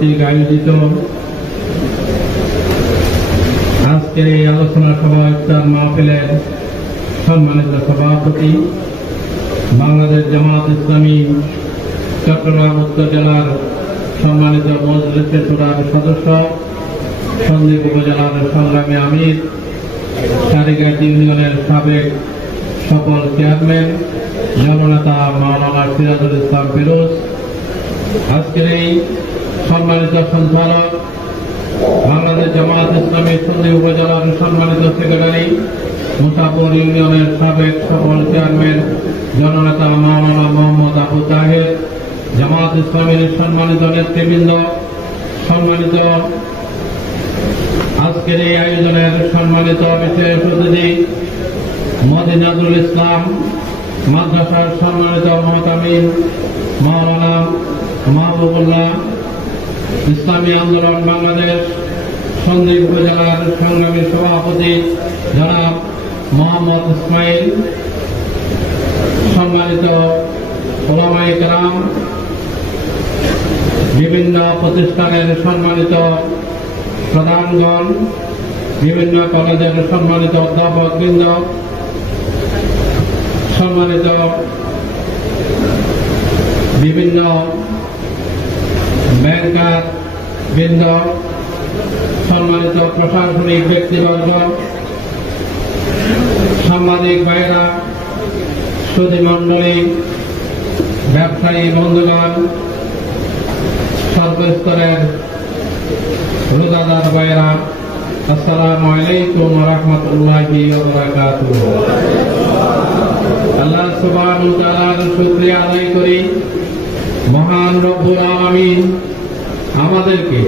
কর্তৃক আয়োজিত আজকের এই আলোচনা সভা ইফতার মাহফিলের সম্মানিত সভাপতি, বাংলাদেশ জামাত ইসলামী চট্টগ্রাম উত্তর জেলার সম্মানিত মজলিসে শুরার সদস্য, সন্দ্বীপ উপজেলার সংগ্রামী আমির, সারিঘাট ইউনিয়নের সাবেক সকল চেয়ারম্যান, জননেতা মাওলানা সিরাজুল ইসলাম ফিরোজ, আজকের এই সম্মানিত সঞ্চালক, বাংলাদেশ জামাত ইসলামী সন্দ্বীপ উপজেলার সম্মানিত সেক্রেটারি, মুসাফর ইউনিয়নের সাবেক সকল চেয়ারম্যান, জননেতা মাওলানা মোহাম্মদ আবু তাহের, জামাত ইসলামের সম্মানিত নেতৃবৃন্দ, সম্মানিত আজকের এই আয়োজনের সম্মানিত বিশেষ অতিথি মদিনাতুল ইসলাম মাদ্রাসার সম্মানিত মুহতামিম মাওলানা মাহবুবুল্লাহ, ইসলামী আন্দোলন বাংলাদেশ সন্দ্বীপ উপজেলার সংগ্রামী সভাপতি জনাব মোহাম্মদ ইসমাইল, সম্মানিত ওলামায়ে কেরাম, বিভিন্ন প্রতিষ্ঠানের সম্মানিত প্রধানগণ, বিভিন্ন কলেজের সম্মানিত অধ্যাপকবৃন্দ, সম্মানিত বিভিন্ন ব্যাংকার বৃন্দ, সম্মানিত প্রশাসনিক ব্যক্তিবর্গ, সাংবাদিক ভাইরা, সুধীমণ্ডলী, ব্যবসায়ী বন্ধুগণ, সর্বস্তরের রোজাদার ভাইরা, আসসালামু আলাইকুম ওয়া রাহমাতুল্লাহি ওয়া বারাকাতুহু। আল্লাহ সুবহানাহু ওয়া তাআলার শুকরিয়া আদায় করি, মহান রব্বুল আলামিন আমাদেরকে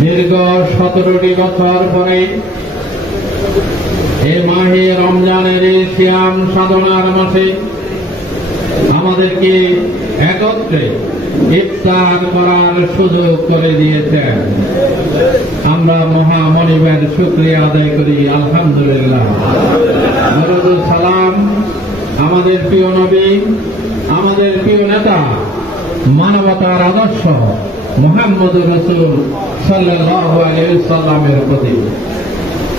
দীর্ঘ 17টি বছর পরে এই মাহে রমজানের এই সিয়াম সাধনার মাসে আমাদেরকে একত্রে ইফতার করার সুযোগ করে দিয়েছেন। আমরা মহামনিবের শুকরিয়া আদায় করি, আলহামদুলিল্লাহ। দরুদ সালাম আমাদের প্রিয় নবী, আমাদের প্রিয় নেতা, মানবতার আদর্শ মুহাম্মদুর রাসূল সাল্লাল্লাহু আলাইহি ওয়াসাল্লামের প্রতি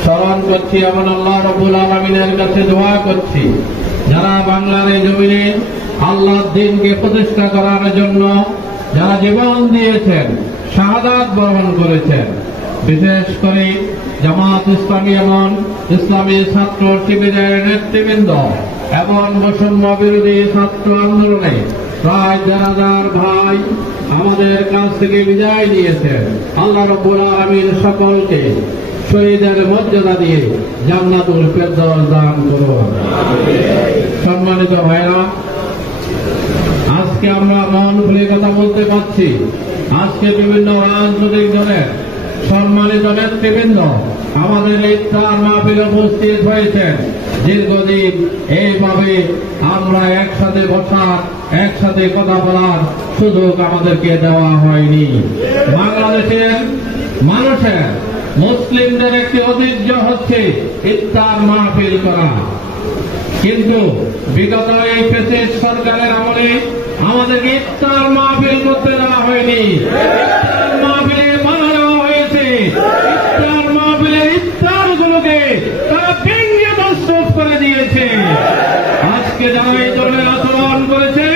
স্মরণ করছি এবং আল্লাহ রাব্বুল আলামিনের কাছে দোয়া করছি, যারা বাংলার এই জমিনে আল্লাহর দ্বীনকে প্রতিষ্ঠা করার জন্য যারা জীবন দিয়েছেন, শাহাদাত বরণ করেছেন, বিশেষ করে জামাত ইসলামী এবং ইসলামী ছাত্র শিবিরের নেতৃবৃন্দ এবং বৈষম্য বিরোধী ছাত্র আন্দোলনে প্রায় 1000 ভাই আমাদের কাছ থেকে বিদায় নিয়েছেন। আল্লাহ রাব্বুল আলামিন সকলকে শহীদের মর্যাদা দিয়ে জান্নাতুল ফেরদাউস দান করুন। সম্মানিত ভাইরা, আজকে আমরা মন খুলে কথা বলতে পারছি। আজকে বিভিন্ন রাজনৈতিক দলের সম্মানিত নেতৃবৃন্দ আমাদের ইফতার মাহফিলে উপস্থিত হয়েছেন। দীর্ঘদিন এইভাবে আমরা একসাথে বসার, একসাথে কথা বলার সুযোগ আমাদেরকে দেওয়া হয়নি। বাংলাদেশের মানুষের, মুসলিমদের একটি ঐতিহ্য হচ্ছে ইফতার মাহফিল করা, কিন্তু বিগত এই ফ্যাসিস্ট সরকারের আমলে আমাদেরকে ইফতার মাহফিল করতে দেওয়া হয়নি। ইফতার মাহফিলে বাধা দেওয়া হয়েছে। ইফতার মাহফিলের ইফতারগুলোকে তারা ভেঙে প্রস্তুত করে দিয়েছে। আজকে যারা এই ধরনের আচরণ করেছে,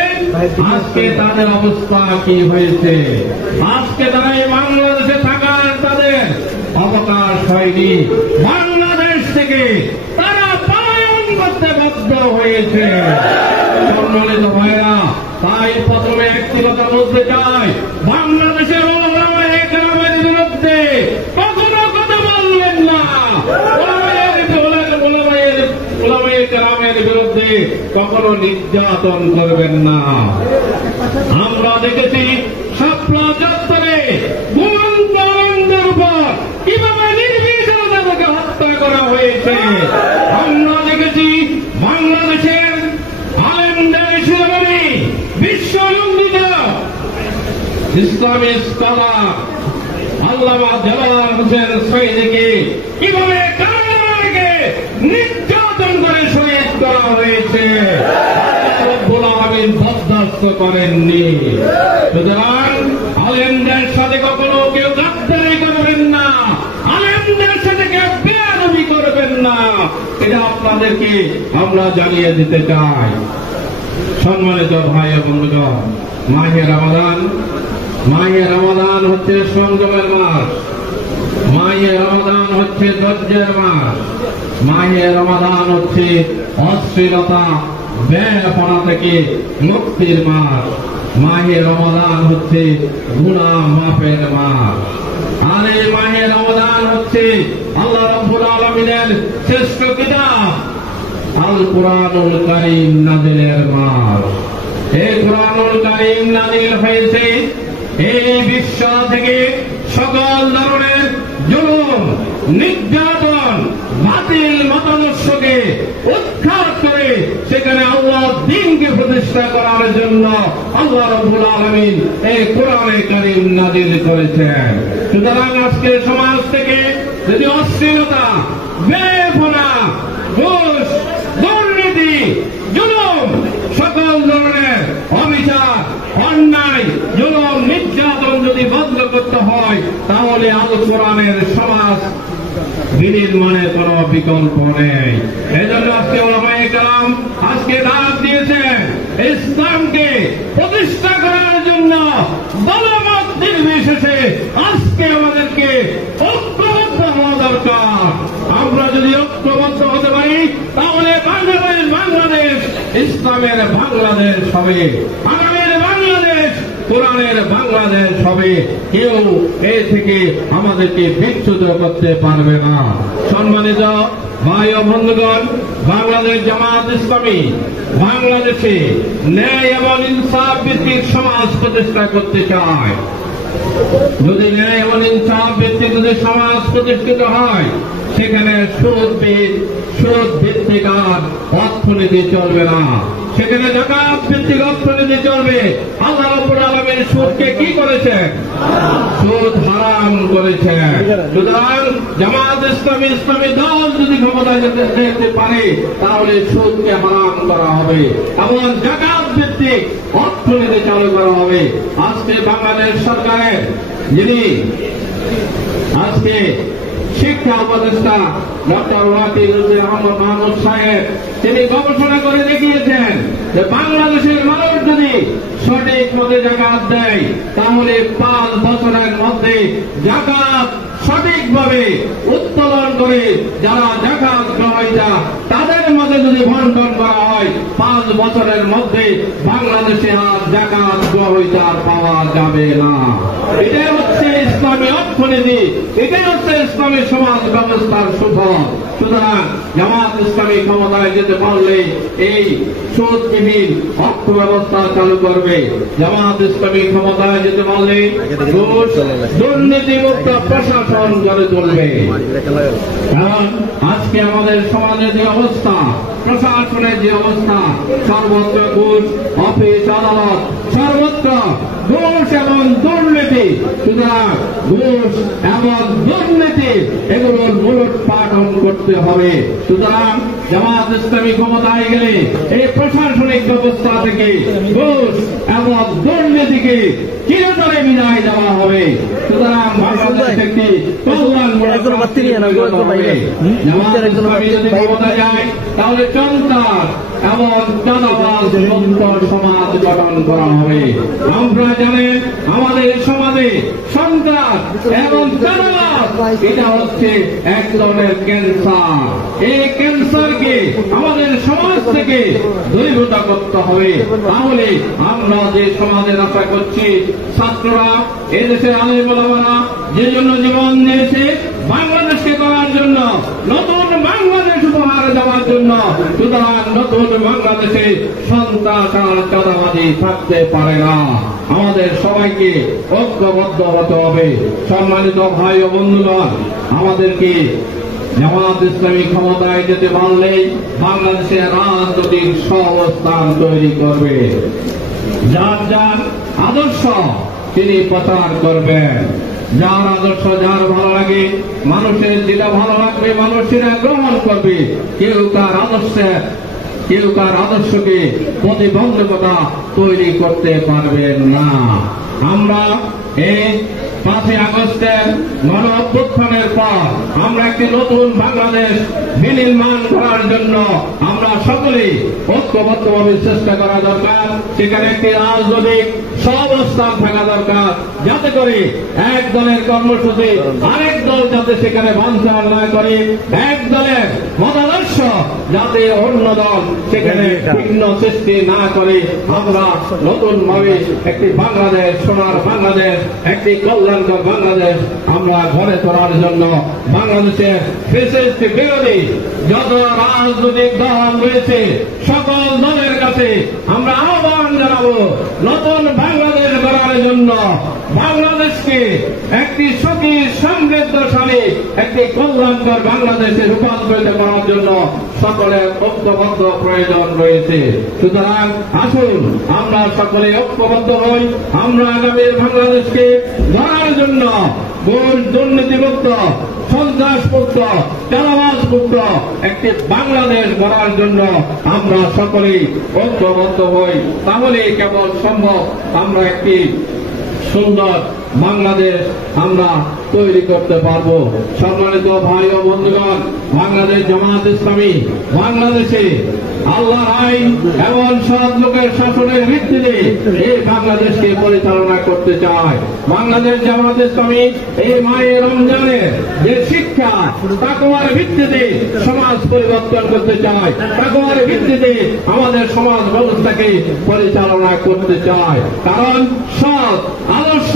আজকে তাদের অবস্থা কি হয়েছে? আজকে তারা এই বাংলাদেশে থাকার তাদের অবকাশ হয়নি। বাংলাদেশ থেকে তারা পলায়ন করতে বাধ্য হয়েছে। সম্মানিত ভাইরা, তাই প্রথমে একটি কথা বলতে চাই, বাংলাদেশের ওলামায়ে কেরামের বিরুদ্ধে কখনো কথা বলবেন না। ওলামায়ে কেরামের বিরুদ্ধে কখনো নির্যাতন করবেন না। আমরা দেখেছি শাপলা চত্বরে ঘুমন্ত আনন্দের উপর কিভাবে নির্বিচারে তাদেরকে হত্যা করা হয়েছে। আমরা দেখেছি বাংলাদেশের আলেমদের শিরোমণি বিশ্বনন্দিত ইসলামী স্কলার আল্লামা দেওয়ার হোসেন শহীদকে কিভাবে কারাগারে নির্যাতন করে শহীদ করা হয়েছে। রব্বুল আলামিন বরদাস্ত করেননি। সুতরাং আলেমদের সাথে কখনো কেউ গাদ্দারি করবেন না, আলেমদের সাথে কেউ বেয়াদবি করবেন না, এটা আপনাদেরকে আমরা জানিয়ে দিতে চাই। সম্মানিত ভাই ও বন্ধুগণ, মাহে রমাদান হচ্ছে সংযমের মাস, মাহে রমাদান হচ্ছে ধৈর্যের মাস, মাহে রমাদান হচ্ছে অশ্লীলতা বেপনা থেকে মুক্তির মাস, মাহে রমাদান হচ্ছে গুনাহ মাফের মাস। আর এই মাহে রমাদান হচ্ছে আল্লাহ রাব্বুল আলামিনের শ্রেষ্ঠ কিতাব আল কুরআনুল কারীম নাযিলের মাস। এই কুরআনুল কারীম নাযিল হয়েছে এই বিশ্ব থেকে সকল ধরনের জুলুম, নির্যাতন, বাতিল মতাদর্শকে উৎখাত করে সেখানে আল্লাহর দ্বীনকে প্রতিষ্ঠা করার জন্য আল্লাহ রাব্বুল আলামিন এই কোরআনে কারীম নাযিল করেছেন। সুতরাং আজকের সমাজ থেকে যদি অশ্লীলতা, বেপনা, ঘুষ, দুর্নীতি, জুলুম, সকল ধরনের অবিচার, অন্যায়, জুলুম, নির্যাতন যদি বন্ধ করতে হয় তাহলে আল কোরআনের সমাজ বিনির্মাণের কোন বিকল্প নেই। এই জন্য আজকে ওলামায়ে কেরাম আজকে ডাক দিয়েছেন ইসলামকে প্রতিষ্ঠা করার জন্য দলমত নির্বিশেষে আজকে আমাদেরকে ঐক্যবদ্ধ হওয়া দরকার। আমরা যদি ঐক্যবদ্ধ হতে পারি তাহলে বাংলাদেশ ইসলামের বাংলাদেশ হবে, আগামীর বাংলাদেশ কোরআনের বাংলাদেশ হবে। কেউ এ থেকে আমাদেরকে বিচ্যুত করতে পারবে না। সম্মানিত ভাই ও বন্ধুগণ, বাংলাদেশ জামাত ইসলামী বাংলাদেশে ন্যায় এবং ইনসাফ ভিত্তিক সমাজ প্রতিষ্ঠা করতে চায়। যদি ন্যায় এবং ইনসাফ ভিত্তিক যদি সমাজ প্রতিষ্ঠিত হয় সেখানে সুদ ভিত্তিক আর অর্থনীতি চলবে না, সেখানে যাকাত ভিত্তিক অর্থনীতি চলবে। আল্লাহ রাব্বুল আলামিন সুদকে কি করেছেন? সুদ হারাম করেছেন। সুতরাং জামাত ইসলামী দল যদি ক্ষমতায় যেতে পারে তাহলে সুদকে হারাম করা হবে এবং যাকাত ভিত্তিক অর্থনীতি চালু করা হবে। আজকে বাংলাদেশ সরকারের যিনি আজকে শিক্ষা উপদেষ্টা ডক্টর ওয়াকিলুদ্দিন আহমদ মাহমুদ সাহেব, তিনি গবেষণা করে দেখিয়েছেন যে বাংলাদেশের মানুষ যদি সঠিক মতে যাকাত দেয় তাহলে 5 বছরের মধ্যে যাকাত সঠিকভাবে উত্তোলন করে যারা যাকাত গ্রহীতা তাদের মধ্যে যদি বন্টন করা হয় 5 বছরের মধ্যে বাংলাদেশে আর যাকাত গ্রহীতা পাওয়া যাবে না। এটাই হচ্ছে ইসলামী অর্থনীতি, এটাই হচ্ছে ইসলামী সমাজ ব্যবস্থার সুফল। সুতরাং জামাত ইসলামী ক্ষমতায় যেতে পারলে এই সুদবিহীন অর্থ ব্যবস্থা চালু করবে। জামাত ইসলামী ক্ষমতায় যেতে পারলে দুর্নীতিমুক্ত প্রশাসন গড়ে তুলবে। কারণ আজকে আমাদের সমাজের যে অবস্থা, প্রশাসনের যে অবস্থা, সর্বত্র ঘুষ, অফিস আদালত, সর্বত্র ঘুষ এবং দুর্নীতি। সুতরাং ঘুষ এবং দুর্নীতি এগুলোর মূলোৎপাটন করতে হবে। সুতরাং জামাত ইসলামী ক্ষমতায় গেলে এই প্রশাসনিক ব্যবস্থা থেকে ঘুষ এবং দুর্নীতিকে চিরতরে বিদায় দেওয়া হবে। সুতরাং বাংলাদেশ একটি কল্যাণমূলক জামাত ইসলামী যদি ক্ষমতা যায় তাহলে সন্ত্রাস এবং চাঁদাবাজ মুক্ত সমাজ গঠন করা হবে। আপনারা জানেন আমাদের সমাজে সন্ত্রাস এবং চাঁদাবাজ এটা হচ্ছে এক ধরনের ক্যান্সার। এই ক্যান্সারকে আমাদের সমাজ থেকে দূরীভূত করতে হবে। তাহলে আমরা যে সমাজের আশা করছি ছাত্ররা, এদেশের আলেম ওলামারা যে জন্য জীবন দিয়েছে বাংলাদেশকে করার জন্য, নতুন বাংলাদেশ উপহার দেওয়ার জন্য, সুতরাং নতুন বাংলাদেশে সন্ত্রাস আর চাঁদাবাজি থাকতে পারে না। আমাদের সবাইকে ঐক্যবদ্ধ হতে হবে। সম্মানিত ভাই ও বন্ধুগণ, আমাদেরকে জামাত ইসলামী ক্ষমতায় যেতে পারলেই বাংলাদেশের রাজনৈতিক সহাবস্থান তৈরি করবে। যার যার আদর্শ তিনি প্রচার করবেন। যার আদর্শ যার ভালো লাগে, মানুষের যেটা ভালো লাগবে মানুষ সেটা গ্রহণ করবে। কেউ কার আদর্শকে প্রতিবন্ধকতা তৈরি করতে পারবেন না। আমরা এই 5ই আগস্টের গণ অভ্যুত্থানের পর আমরা একটি নতুন বাংলাদেশ বিনির্মাণ করার জন্য আমরা সকলেই ঐক্যবদ্ধভাবে চেষ্টা করা দরকার। সেখানে একটি রাজনৈতিক সহাবস্থান থাকা দরকার, যাতে করে এক দলের কর্মসূচি আরেক দল যাতে সেখানে বাঞ্ছাল না করে, এক দলের মতাদর্শ যাতে অন্য দল সেখানে ভিন্ন সৃষ্টি না করে, আমরা নতুন ভাবে একটি বাংলাদেশ, সোনার বাংলাদেশ, একটি কল্যাণকর বাংলাদেশ আমরা গড়ে তোলার জন্য বাংলাদেশের ফ্যাসিস্ট বিরোধী যত রাজনৈতিক দল রয়েছে সকল দলের কাছে আমরা আহ্বান জানাবো, নতুন বাংলাদেশ গড়ার জন্য বাংলাদেশকে একটি সুখী সমৃদ্ধশালী একটি কল্যাণকর বাংলাদেশে রূপান্তরিত করার জন্য সকলের ঐক্যবদ্ধ প্রয়োজন রয়েছে। সুতরাং আসুন আমরা সকলে ঐক্যবদ্ধ হই, আমরা আগামীর বাংলাদেশকে গড়ার জন্য দুর্নীতিমুক্ত, সন্ত্রাসমুক্ত, চাঁদাবাজমুক্ত একটি বাংলাদেশ গড়ার জন্য আমরা সকলেই ঐক্যবদ্ধ হই। তাহলে কেবল সম্ভব আমরা একটি সুন্দর বাংলাদেশ আমরা তৈরি করতে পারবো। সম্মানিত ভাই ও বন্ধুগণ, বাংলাদেশ জামাত ইসলামী বাংলাদেশে আল্লাহর আইন এবং সৎ লোকের শাসনের ভিত্তিতে এই বাংলাদেশকে পরিচালনা করতে চায়। বাংলাদেশ জামাত ইসলামী এই মায়ের রমজানের যে শিক্ষা তাকওয়ার ভিত্তিতে সমাজ পরিবর্তন করতে চায়, তাকওয়ার ভিত্তিতে আমাদের সমাজ ব্যবস্থাকে পরিচালনা করতে চায়। কারণ সৎ আদর্শ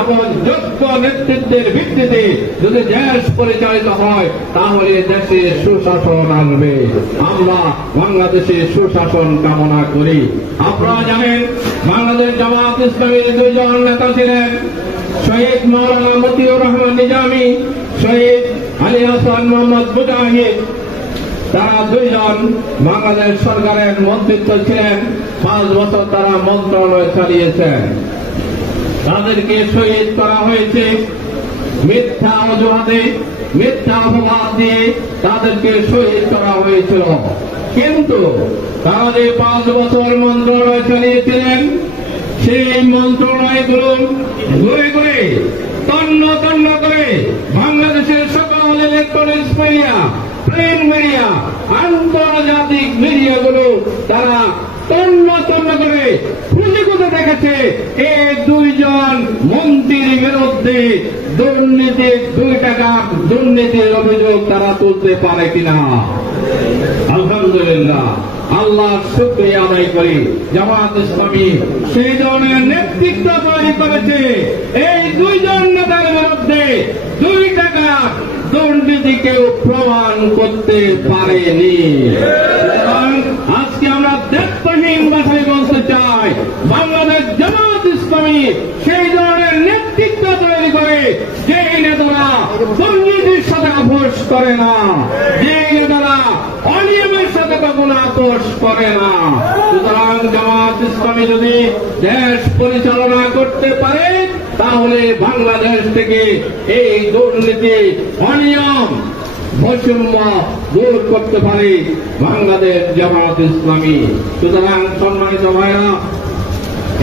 এবং যোগ্য নেতৃত্বের ভিত্তিতে যদি দেশ পরিচালিত হয় তাহলে দেশে সুশাসন আসবে। আমরা বাংলাদেশে সুশাসন কামনা করি। আপনারা জানেন বাংলাদেশ জামাত ইসলামীর 2 জন নেতা ছিলেন, শহীদ মাওলানা মতিউর রহমান নিজামী, শহীদ আলী হাসান মোহাম্মদ মুজাহিদ। তারা 2 জন বাংলাদেশ সরকারের মন্ত্রিত্ব ছিলেন, 5 বছর তারা মন্ত্রণালয় চালিয়েছেন। তাদেরকে শহীদ করা হয়েছে মিথ্যা অজুহাতে, মিথ্যা অপবাদ দিয়ে তাদেরকে শহীদ করা হয়েছিল। কিন্তু তারা যে 5 বছর মন্ত্রণালয় চালিয়েছিলেন, সেই মন্ত্রণালয়গুলো ঘুরে ঘুরে তন্ন তন্ন করে বাংলাদেশের সকল ইলেকট্রনিক্স মিডিয়া, প্রিন্ট মিডিয়া, আন্তর্জাতিক মিডিয়াগুলো তারা তন্ন তন্ন করে খুঁজে খুঁজে দেখেছে এই 2 জন মন্ত্রীর বিরুদ্ধে দুর্নীতির 2 টাকা দুর্নীতির অভিযোগ তারা তুলতে পারে কিনা। আলহামদুলিল্লাহ, আল্লাহর শুকরিয়া আদায় করি, জামাত ইসলামী সেই ধরনের নেতৃত্ব তৈরি করেছে এই 2 জন নেতার বিরুদ্ধে 2 টাকা দুর্নীতিকেও প্রমাণ করতে পারেনি। আজকে আমরা দায়িত্বহীন ভাষায় বলতে চাই, বাংলাদেশ জামাত ইসলামী সেই ধরনের নেতৃত্ব তৈরি করে যেই নেতারা দুর্নীতির সাথে আপোষ করে না, যেই নেতারা অনিয়মের সাথে কখনো আপোষ করে না। সুতরাং জামাত ইসলামী যদি দেশ পরিচালনা করতে পারে তাহলে বাংলাদেশ থেকে এই দুর্নীতি, অনিয়ম, বৈষম্য দূর করতে পারে বাংলাদেশ জামাত ইসলামী। সুতরাং সম্মানিত ভাইরা,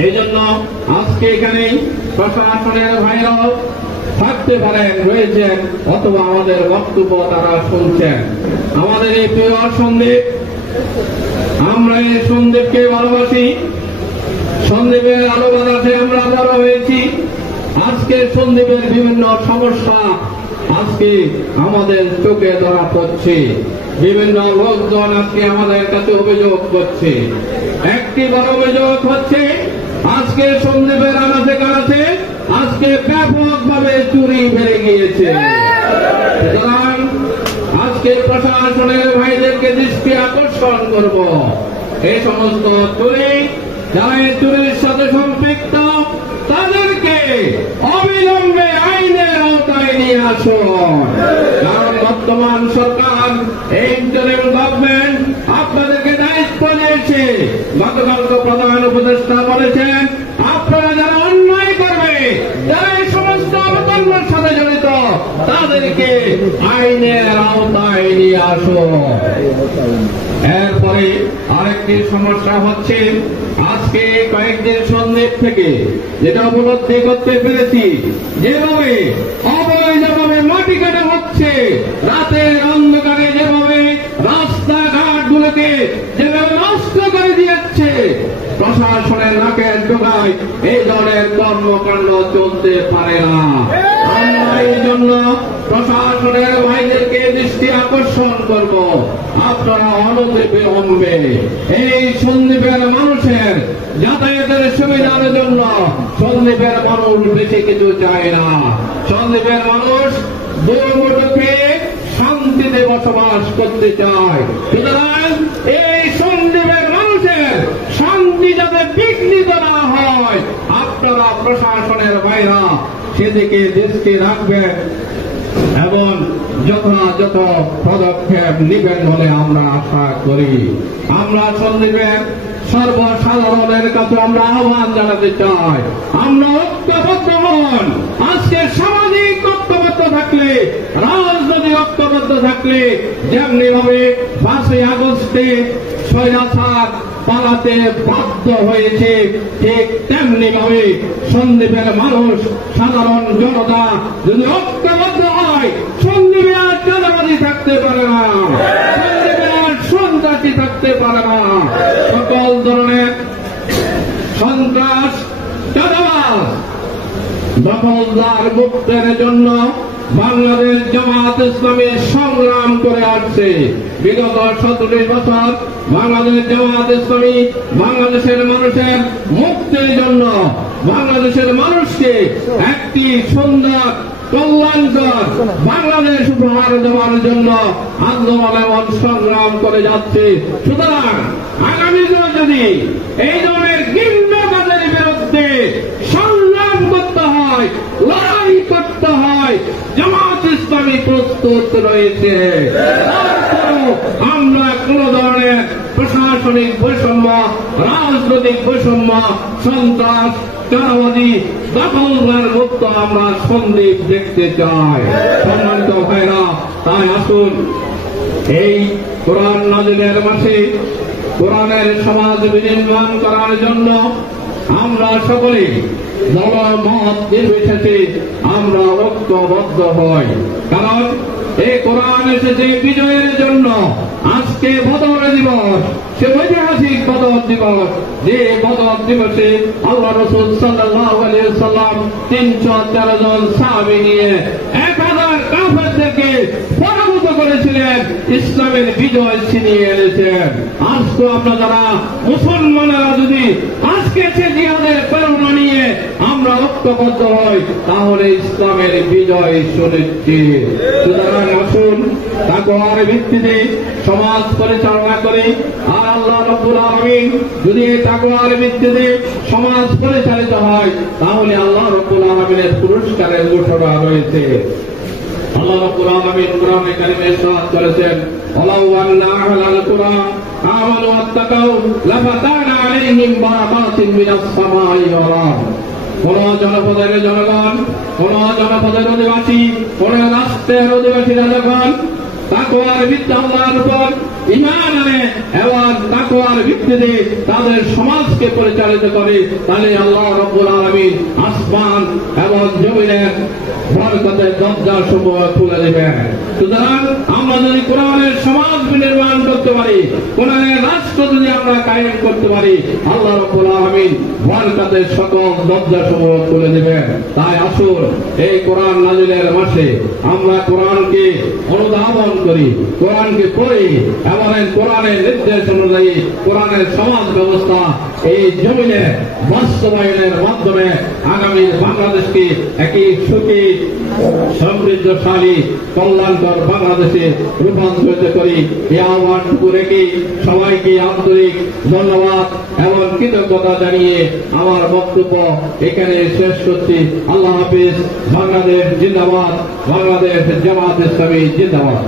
এই জন্য আজকে এখানে প্রশাসনের ভাইরাও থাকতে পারেন, রয়েছেন, অথবা আমাদের বক্তব্য তারা শুনছেন। আমাদের এই প্রিয় সন্দ্বীপ, আমরা এই সন্দ্বীপকে ভালোবাসি, সন্দ্বীপের আলো বাতাসে আমরা বড় হয়েছি। আজকে সন্দ্বীপের বিভিন্ন সমস্যা আজকে আমাদের চোখে ধরা পড়ছে, বিভিন্ন লোকজন আজকে আমাদের কাছে অভিযোগ করছে। একটি বড় অভিযোগ হচ্ছে আজকে সন্দ্বীপের আনাচে কানাচে আজকে ব্যাপকভাবে চুরি বেড়ে গিয়েছে। সুতরাং আজকে প্রশাসনের ভাইদেরকে দৃষ্টি আকর্ষণ করব, এই সমস্ত চুরি, যারা এই চুরির সাথে সম্পৃক্ত তাদেরকে অবিলম্বে আইনের আওতায় নিয়ে আসুন। কারণ বর্তমান সরকার, এই ইন্টারিম গভর্নমেন্ট আপনাদেরকে দায়িত্ব দিয়েছে। গতকালকে প্রধান উপদেষ্টা বলেছেন আপনারা যারা অন্যায় করবে, যারা এই সমস্ত অবকর্মের সাথে জড়িত তাদেরকে আইনের আওতায় নিয়ে এগিয়ে আসো। এরপরে আরেকটি সমস্যা হচ্ছে, আজকে কয়েকদিন সন্ধ্যের থেকে যেটা উপলব্ধি করতে পেরেছি, যেভাবে অবৈধভাবে মাটি কাটা হচ্ছে, রাতের অন্ধকারে যেভাবে রাস্তাঘাটগুলোকে যেভাবে নষ্ট করে দিয়েছে, প্রশাসনের নাকের ডোকায় এই ধরনের কর্মকাণ্ড চলতে পারে না। আমরা এই জন্য প্রশাসনের ভাইদেরকে দৃষ্টি আকর্ষণ করব, আপনারা অনতিবিলম্বে এই সন্দ্বীপের মানুষের যাতায়াতের সুবিধার জন্য, সন্দ্বীপের মানুষ বেশি কিছু চায় না, সন্দ্বীপের মানুষ দুর্গটকে শান্তিতে বসবাস করতে চায়। সুতরাং এই সন্দ্বীপের মানুষের শান্তি যাতে বিঘ্নিত না হয়, আপনারা প্রশাসনের ভাইরা সেদিকে দৃষ্টি রাখবেন এবং যথাযথ পদক্ষেপ নেবেন বলে আমরা আশা করি। আমরা সন্দ্বীপের সর্বসাধারণের কাছে আমরা আহ্বান জানাতে চাই, আমরা ঐক্যবদ্ধ হন। আজকে সামাজিক ঐক্যবদ্ধ থাকলে, রাজনৈতিক ঐক্যবদ্ধ থাকলে, যেমনি ভাবে 5ই আগস্টে স্বৈরাচার পালাতে বাধ্য হয়েছে, ঠিক তেমনি ভাবে সন্দ্বীপের মানুষ, সাধারণ জনতা যদি ঐক্যবদ্ধ হয়, সন্দ্বীপে আর চাঁদাবাজি থাকতে পারে না, সন্দ্বীপে আর সন্ত্রাসী থাকতে পারে না। সকল ধরনের সন্ত্রাস, চাঁদাবাজ, দখলদার মুক্তের জন্য বাংলাদেশ জামাত ইসলামী সংগ্রাম করে আসছে। বিগত 37 বছর বাংলাদেশ জামাত ইসলামী বাংলাদেশের মানুষের মুক্তির জন্য, বাংলাদেশের মানুষকে একটি সুন্দর কল্যাণকর বাংলাদেশ উপহার দেওয়ার জন্য আন্দোলন এবং সংগ্রাম করে যাচ্ছে। সুতরাং আগামী দিনে যদি এই ধরনের ঘৃণ্য কাজের বিরুদ্ধে সংগ্রাম করতে হয়, লড়াই করতে হয়, জামাত ইসলামী প্রস্তুত রয়েছে। আমরা কোন ধরনের প্রশাসনিক বৈষম্য, রাজনৈতিক বৈষম্য, সন্ত্রাস, চাঁদাবাজি, দখলদার মুক্ত আমরা সন্দ্বীপ দেখতে চাই। সম্মানিত ভাইরা, তাই আসুন এই কোরআন নাজিলের মাসে কোরআনের সমাজ বিনির্মাণ করার জন্য আমরা সকলে দলমত নির্বিশেষে আমরা ঐক্যবদ্ধ হই। কারণ এই কোরআন এসেছে বিজয়ের জন্য। আজকে বদর দিবস, সে ঐতিহাসিক বদর দিবস, যে বদর দিবসে আল্লাহ রাসূল সাল্লাল্লাহু আলাইহি ওয়াসাল্লাম 313 জন সাহাবী নিয়ে 1000 কাফেরদেরকে পরাভূত করেছিলেন, ইসলামের বিজয় ছিনিয়ে এনেছেন। আজকে আমরা যারা মুসলমানেরা যদি আজকে সে জিহাদের প্রেরণা নিয়ে আমরা ঐক্যবদ্ধ হই, তাহলে ইসলামের বিজয় সুনিশ্চিত। সুতরাং আসুন তাকওয়ার ভিত্তিতে সমাজ পরিচালনা করি। আর আল্লাহ রাব্বুল আলামিন যদি এই তাকওয়ার ভিত্তিতে সমাজ পরিচালিত হয়, তাহলে আল্লাহ রাব্বুল আলামিনের পুরস্কারের ঘোষণা রয়েছে। আল্লাহ রাব্বুল আলামিন কোরআনে কারিমে ইরশাদ করেছেন, ওয়ালাউ আন্না আহলাল কুরআন আমানু ওয়াত্তাকাউ লাফাতানা আলাইহিম বারাকাতিন মিনাস সামাই ওয়াল আরদ। কোন জনপদের জনগণ, কোন জনপদের অধিবাসী, কোন রাষ্ট্রের অধিবাসীরা যখন তাকওয়ার ভিত্তি আল্লাহর উপর ঈমান আনে এবং তাকওয়ার ভিত্তিতে তাদের সমাজকে পরিচালিত করে, তাহলে আল্লাহ রাব্বুল আলামিন আসমান এবং জমিনের বরকতের দরজা সমূহ খুলে দেবেন। সুতরাং আমরা যদি কোরআনের সমাজ বিনির্মাণ করতে পারি, কোরআনের রাষ্ট্র যদি আমরা কায়েম করতে পারি, আল্লাহ রাব্বুল আলামিন বরকতের সকল দরজা সমূহ খুলে দেবেন। তাই আসুন এই কোরআন নাজিলের মাসে আমরা কোরআনকে অনুধাবন করি, কোরআনকে পড়ি এবং কোরআনের নির্দেশ অনুযায়ী কোরআনের সমাজ ব্যবস্থা এই জমিনে বাস্তবায়নের মাধ্যমে আগামী বাংলাদেশকে একটি সুখী, সমৃদ্ধশালী, কল্যাণকর বাংলাদেশে রূপান্তরিত করি। এই আহ্বানটুকু রেখে সবাইকে আন্তরিক ধন্যবাদ এবং কৃতজ্ঞতা জানিয়ে আমার বক্তব্য এখানে শেষ করছি। আল্লাহ হাফিজ। বাংলাদেশ জিন্দাবাদ, বাংলাদেশ জামাত ইসলামী জিন্দাবাদ।